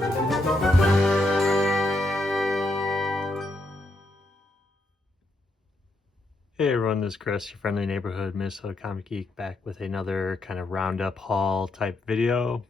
Hey everyone, this is Chris, your friendly neighborhood Minnesota comic geek, back with another kind of roundup haul type video.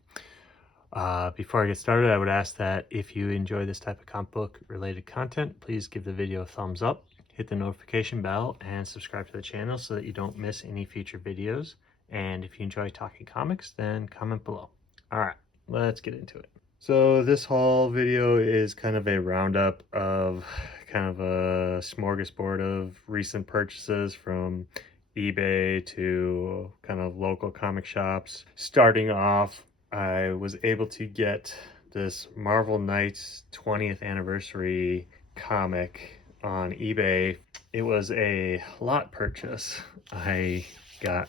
Before I get started, I would ask that if you enjoy this type of comic book related content, please give the video a thumbs up, hit the notification bell, and subscribe to the channel so that you don't miss any future videos. And if you enjoy talking comics, then comment below. Alright, let's get into it. So this haul video is kind of a roundup of kind of a smorgasbord of recent purchases from eBay to kind of local comic shops. Starting off, I was able to get this Marvel Knights 20th anniversary comic on eBay. It was a lot purchase. I got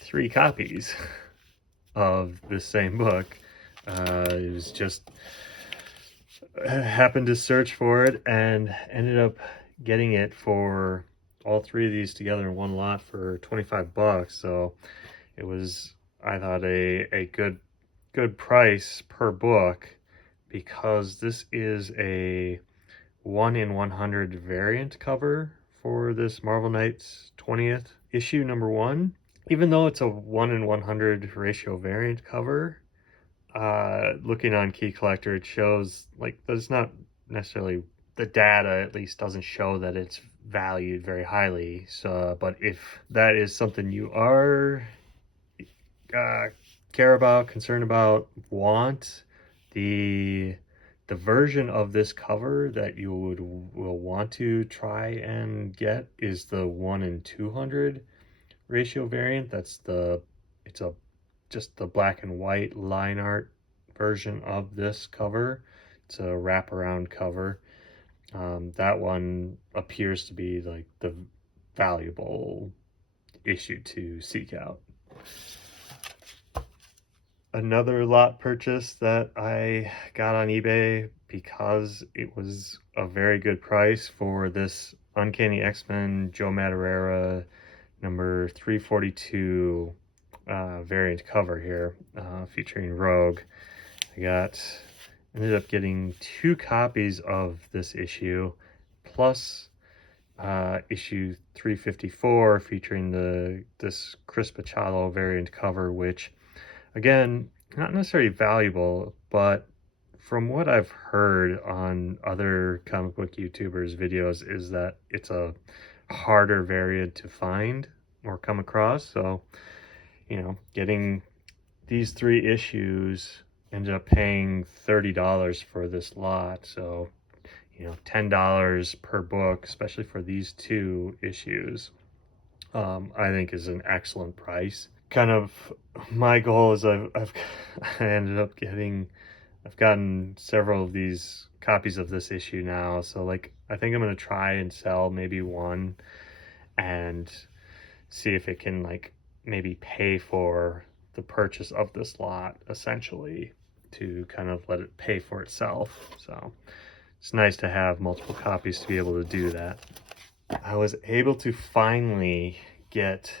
3 copies of the same book. It was just happened to search for it and ended up getting it for all 3 of these together in one lot for 25 bucks. So it was, I thought, a good price per book, because this is a 1 in 100 variant cover for this Marvel Knights 20th issue number 1. Even though it's a 1 in 100 ratio variant cover, looking on Key Collector, it shows like there's not necessarily, the data at least doesn't show that it's valued very highly. So, but if that is something you are care about, concerned about, want, the version of this cover that you will want to try and get is the 1 in 200 ratio variant. That's just the black and white line art version of this cover. It's a wraparound cover. That one appears to be like the valuable issue to seek out. Another lot purchase that I got on eBay because it was a very good price for this Uncanny X-Men Joe Madureira number 342 variant cover here, featuring Rogue. Ended up getting 2 copies of this issue, plus issue 354 featuring this Chris Pachalo variant cover, which, again, not necessarily valuable, but from what I've heard on other comic book YouTubers' videos is that it's a harder variant to find or come across. So, you know, getting these 3 issues, ended up paying $30 for this lot. So, you know, $10 per book, especially for these 2 issues, I think is an excellent price. Kind of my goal is I ended up I've gotten several of these copies of this issue now. So like, I think I'm going to try and sell maybe one and see if it can like maybe pay for the purchase of this lot, essentially, to kind of let it pay for itself. So it's nice to have multiple copies to be able to do that. I was able to finally get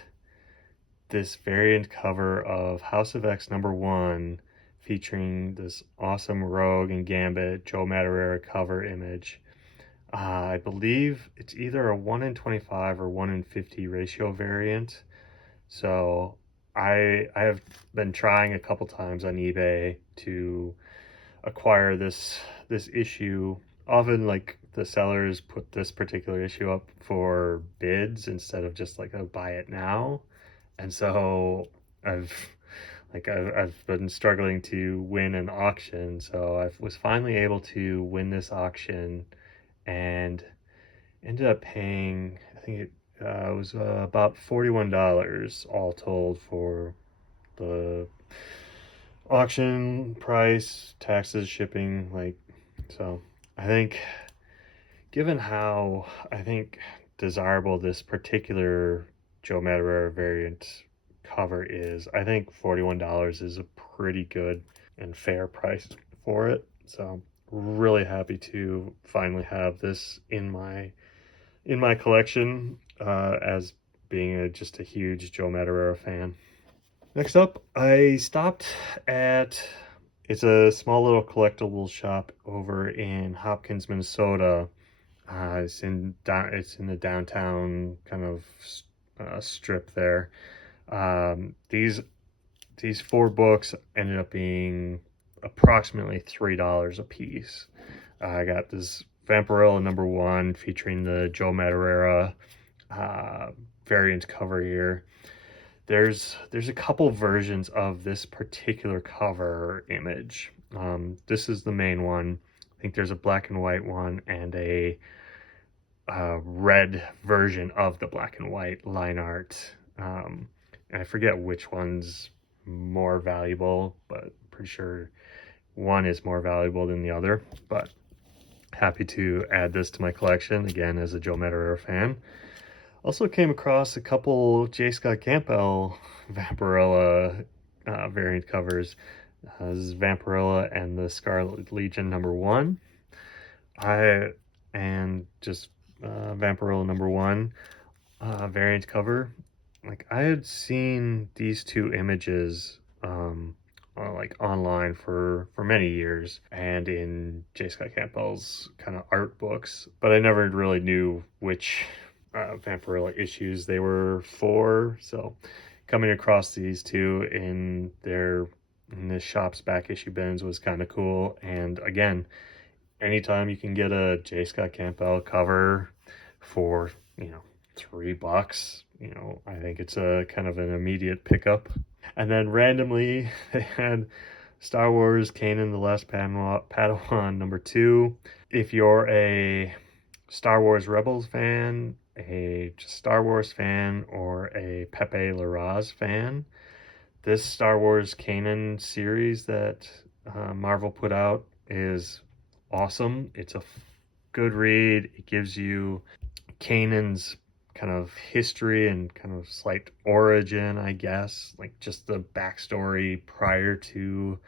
this variant cover of House of X number 1, featuring this awesome Rogue and Gambit Joe Madureira cover image. I believe it's either a 1 in 25 or 1 in 50 ratio variant. So I have been trying a couple times on eBay to acquire this issue. Often, like, the sellers put this particular issue up for bids instead of just like a buy it now. And so I've been struggling to win an auction. So I was finally able to win this auction and ended up paying, I think it was about $41 all told for the auction price, taxes, shipping. Like, so I think, given how I think desirable this particular Joe Madureira variant cover is, I think $41 is a pretty good and fair price for it. So really happy to finally have this in my collection, as being just a huge Joe Madureira fan. Next up, I stopped at It's a small little collectible shop over in Hopkins, Minnesota. It's in the downtown kind of strip there. These four books ended up being approximately $3 a piece. I got this Vampirella #1 featuring the Joe Madureira uh, variant cover here. There's a couple versions of this particular cover image. This is the main one. I think there's a black and white one and a red version of the black and white line art. And I forget which one's more valuable, but I'm pretty sure one is more valuable than the other. But happy to add this to my collection again as a Joe Madureira fan. Also came across a couple J. Scott Campbell Vampirella variant covers. This is Vampirella and the Scarlet Legion #1. And just Vampirella #1 variant cover. Like, I had seen these two images like online for many years and in J. Scott Campbell's kind of art books, but I never really knew which Vampirella issues they were for. So coming across these two in the shop's back issue bins was kind of cool. And again, anytime you can get a J. Scott Campbell cover for, $3, I think it's a kind of an immediate pickup. And then randomly they had Star Wars Kanan the Last Padawan #2. If you're a Star Wars Rebels fan, a Star Wars fan, or a Pepe Larraz fan, this Star Wars Kanan series that Marvel put out is awesome. It's a good read. It gives you Kanan's kind of history and kind of slight origin, I guess, like just the backstory prior to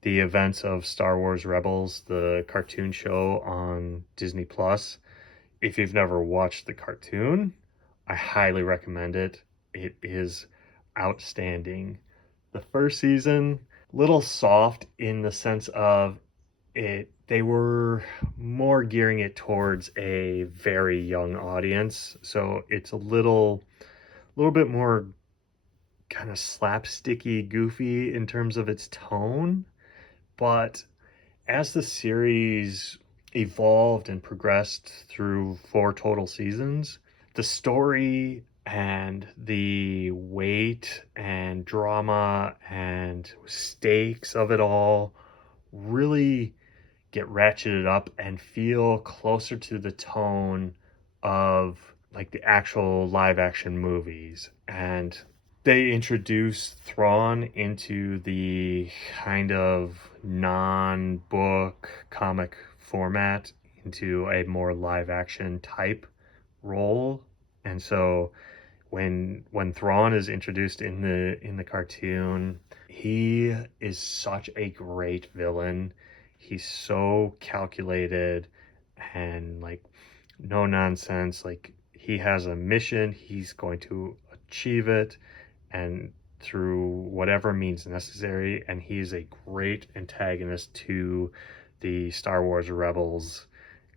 the events of Star Wars Rebels, the cartoon show on Disney Plus. If you've never watched the cartoon, I highly recommend it. It is outstanding. The first season, little soft in the sense of they were more gearing it towards a very young audience, so it's a little bit more kind of slapsticky, goofy in terms of its tone. But as the series evolved and progressed through 4 total seasons, the story and the weight and drama and stakes of it all really get ratcheted up and feel closer to the tone of like the actual live action movies. And they introduce Thrawn into the kind of non-book comic format into a more live action type role. And so when Thrawn is introduced in the cartoon, he is such a great villain. He's so calculated and like no nonsense. Like, he has a mission, he's going to achieve it, and through whatever means necessary. And he's a great antagonist to the Star Wars Rebels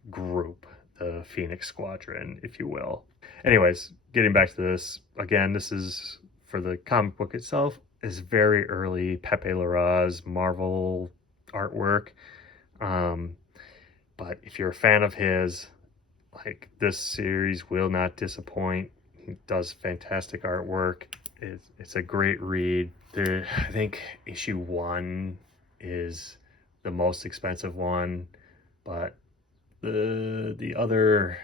group, the Phoenix Squadron, if you will. Anyways, getting back to this, again, this is for the comic book itself, is very early Pepe Larraz Marvel artwork. But if you're a fan of his, like, this series will not disappoint. He does fantastic artwork. It's a great read. I think issue 1 is the most expensive one, but the other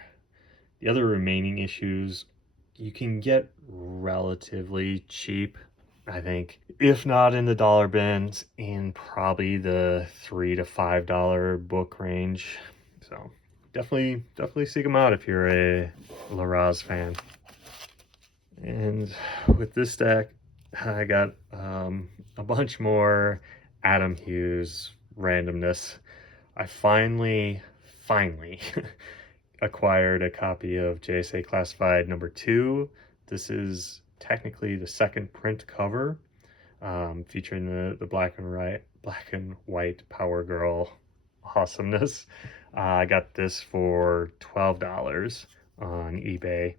remaining issues you can get relatively cheap. I think, if not in the dollar bins, in probably the $3 to $5 book range. So definitely seek them out if you're a Larraz fan. And with this stack, I got a bunch more Adam Hughes randomness. I finally acquired a copy of JSA Classified #2. This is technically the second print cover. featuring the black and white Power Girl awesomeness. I got this for $12 on eBay.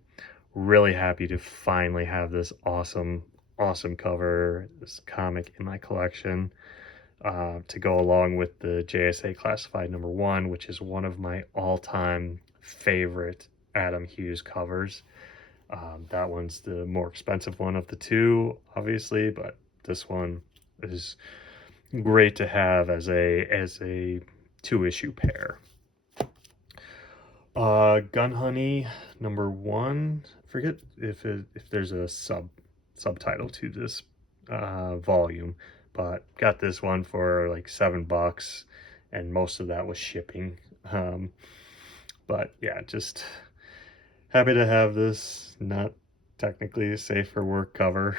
Really happy to finally have this awesome cover, this comic in my collection, to go along with the JSA Classified #1, which is one of my all-time favorite Adam Hughes covers. That one's the more expensive one of the two, obviously, but this one is great to have as a 2-issue pair. Gun Honey #1. Forget if there's a subtitle to this volume, but got this one for like $7, and most of that was shipping. But yeah, just happy to have this not technically a safe for work cover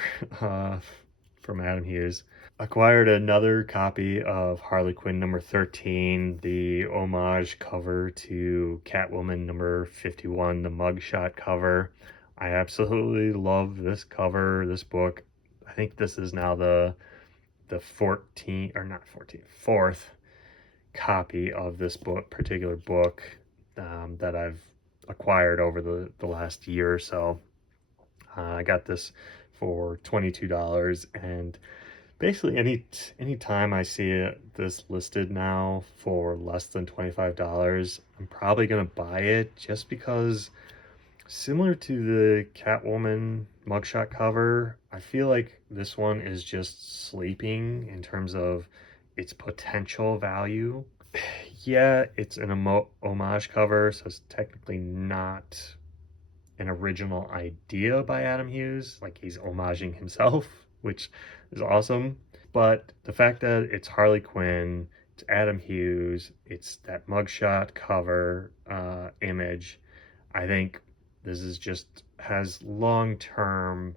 from Adam Hughes. Acquired another copy of Harley Quinn #13, the homage cover to Catwoman #51, the mugshot cover. I absolutely love this cover, this book. I think this is now the 4th copy of this particular book that I've acquired over the last year or so. I got this for $22, and basically any time I see this listed now for less than $25, I'm probably gonna buy it, just because, similar to the Catwoman mugshot cover, I feel like this one is just sleeping in terms of its potential value. Yeah, it's an homage cover, so it's technically not an original idea by Adam Hughes, like he's homaging himself, which is awesome. But the fact that it's Harley Quinn, it's Adam Hughes, it's that mugshot cover image, I think this is just has long-term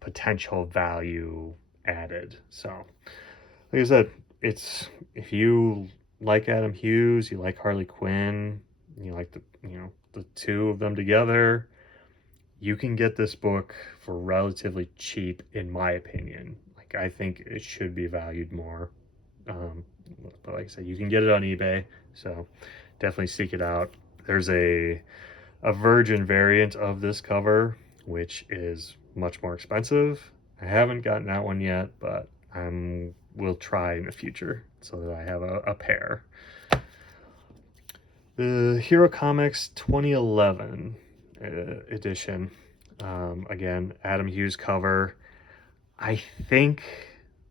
potential value added. So, like I said, it's, if you like Adam Hughes, you like Harley Quinn, you like the two of them together, you can get this book for relatively cheap, in my opinion. Like, I think it should be valued more. But like I said, you can get it on eBay, so definitely seek it out. There's a virgin variant of this cover, which is much more expensive. I haven't gotten that one yet, but will try in the future so that I have a pair. The Hero Comics 2011 edition. Again, Adam Hughes cover. I think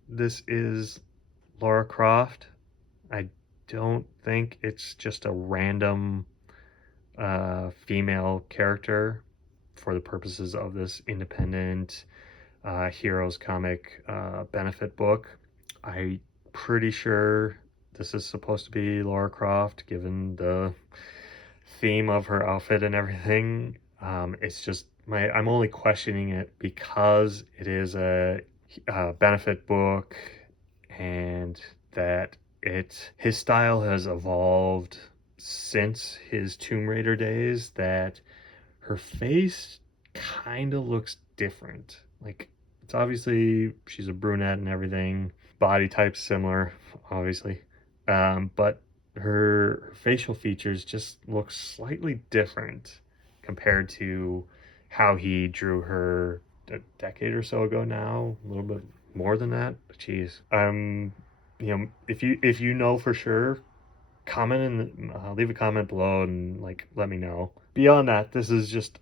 this is Lara Croft. I don't think it's just a random female character for the purposes of this independent Heroes comic benefit book. I'm pretty sure this is supposed to be Lara Croft, given the theme of her outfit and everything. It's just I'm only questioning it because it is a benefit book, and that his style has evolved since his Tomb Raider days, that her face kind of looks different. Like, it's obviously she's a brunette and everything, body type similar, obviously, but her facial features just look slightly different compared to how he drew her a decade or so ago now, a little bit more than that. Jeez. If you know for sure, comment and leave a comment below and like let me know. Beyond that, this is just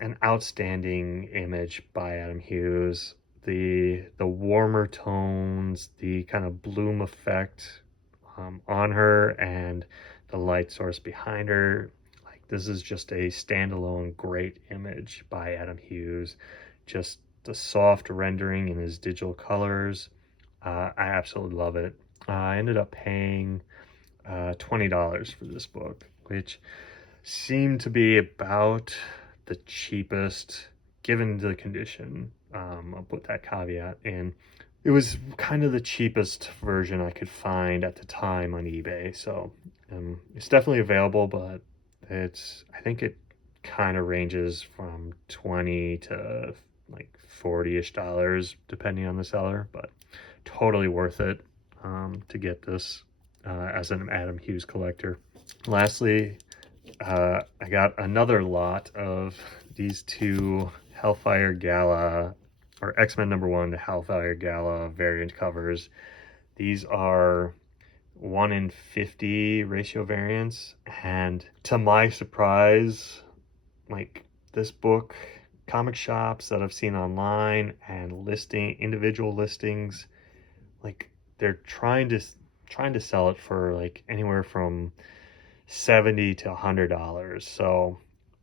an outstanding image by Adam Hughes. The warmer tones, the kind of bloom effect on her, and the light source behind her. Like, this is just a standalone great image by Adam Hughes. Just the soft rendering in his digital colors. I absolutely love it. I ended up paying $20 for this book, which seemed to be about the cheapest given the condition. I'll put that caveat in. It was kind of the cheapest version I could find at the time on eBay, so it's definitely available, but I think it kind of ranges from 20 to like $40-ish depending on the seller, but totally worth it to get this as an Adam Hughes collector. Lastly, I got another lot of these two Hellfire Gala, or X-Men #1, the Hellfire Gala variant covers. These are 1 in 50 ratio variants, and to my surprise, like, this book, comic shops that I've seen online and individual listings, like, they're trying to sell it for like anywhere from $70 to $100. So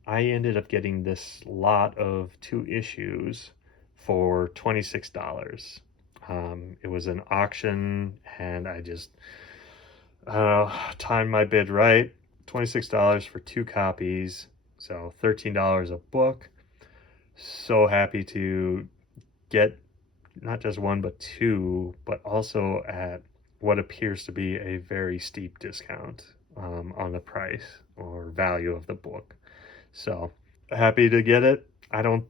I ended up getting this lot of 2 issues for $26. It was an auction, and I don't know, timed my bid right. $26 for 2 copies, so $13 a book. So happy to get not just 1 but 2, but also at what appears to be a very steep discount on the price or value of the book. So happy to get it. I don't,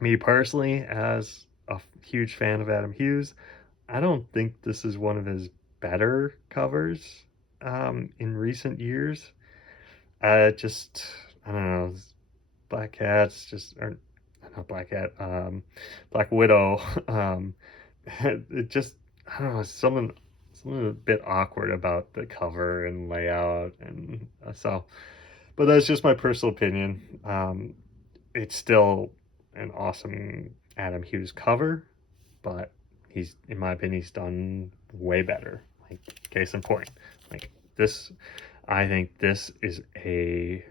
me personally, as a huge fan of Adam Hughes, I don't think this is one of his better covers in recent years. I don't know, Black Cat's just, or not Black Cat, Black Widow. It just, I don't know, something a bit awkward about the cover and layout, and so, but that's just my personal opinion. It's still an awesome Adam Hughes cover, but in my opinion, he's done way better. Like, case in point, like this, I think this is a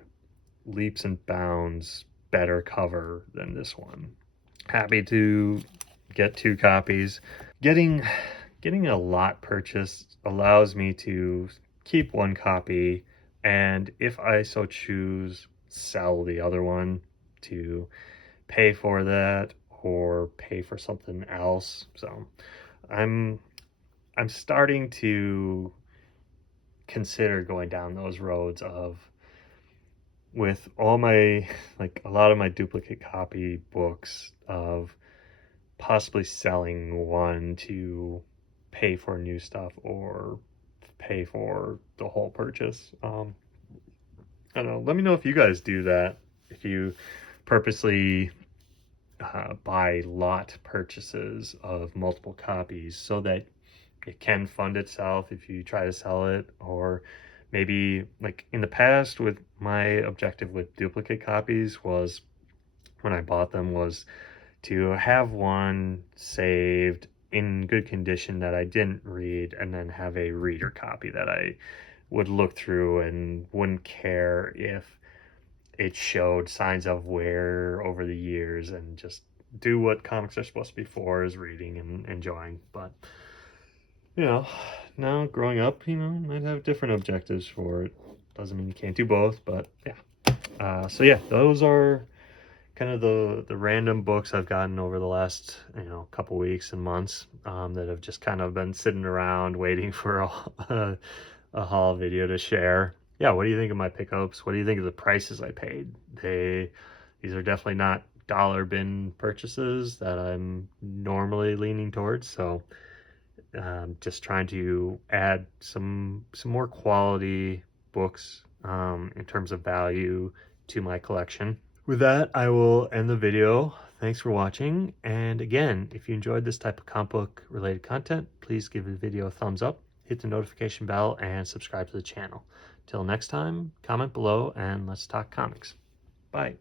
leaps and bounds better cover than this one. Happy to get 2 copies. Getting a lot purchased allows me to keep 1 copy, and if I so choose, sell the other one to pay for that or pay for something else. So I'm starting to consider going down those roads of, with all my, like, a lot of my duplicate copy books, of possibly selling one to pay for new stuff or pay for the whole purchase. I don't know. Let me know if you guys do that. If you purposely buy lot purchases of multiple copies so that it can fund itself if you try to sell it, or maybe, like in the past, with my objective with duplicate copies was, when I bought them, was to have one saved in good condition that I didn't read, and then have a reader copy that I would look through and wouldn't care if it showed signs of wear over the years, and just do what comics are supposed to be for, is reading and enjoying. But now growing up, might have different objectives for it. Doesn't mean you can't do both, but yeah. So yeah, those are kind of the random books I've gotten over the last couple weeks and months, that have just kind of been sitting around waiting for a haul video to share. Yeah, what do you think of my pickups? What do you think of the prices I paid? These are definitely not dollar bin purchases that I'm normally leaning towards. So just trying to add some more quality books in terms of value to my collection. With that, I will end the video. Thanks for watching. And again, if you enjoyed this type of comic book related content, please give the video a thumbs up, hit the notification bell, and subscribe to the channel. Till next time, comment below and let's talk comics. Bye.